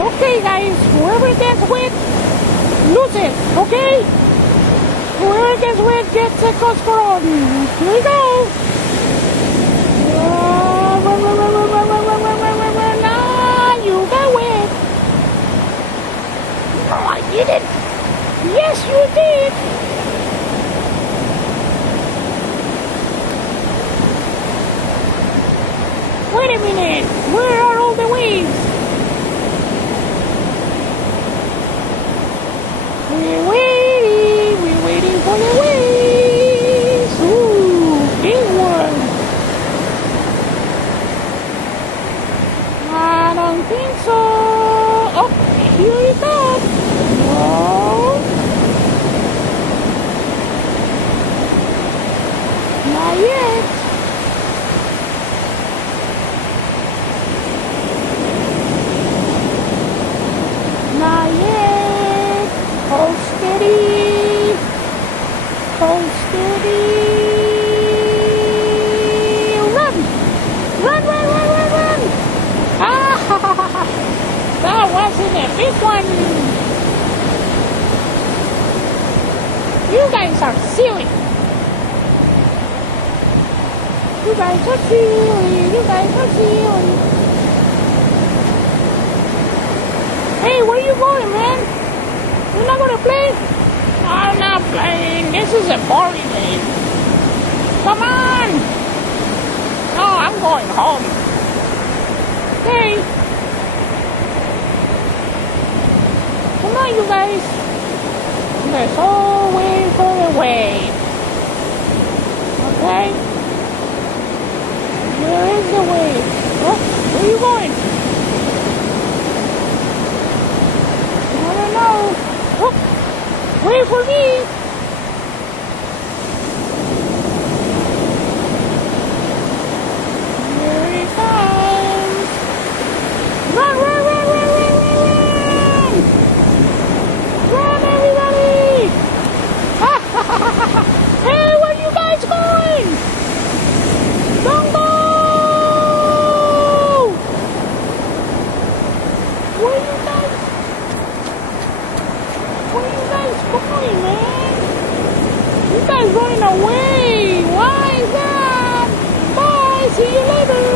Okay, guys, whoever gets wet, loses, okay? Whoever gets wet gets a Coscoron. Here we go. Run. Ah, you got wet. No, I didn't. Yes, you did. Wait a minute. Where are all the waves? We're waiting for the waves. Ooh, big one. I don't think so. Oh, here it comes. No. Not yet. Not yet. Hold steady. Hold steady. Run. Run. Ah, that wasn't a big one. You guys are silly. You guys are silly. Hey, where you going, man? You're not gonna play? I'm not playing. This is a boring game. Come on. No, I'm going home. Okay. Come on, you guys. Let's all wait for the wave. Okay? Where is the wave? Oh, where are you going? I don't know. Oh, wait for me. Here it comes. Run. Run, everybody. Hey, where you guys going? Don't go. Where you guys going, man? You guys running away. Why is that? Bye. See you later.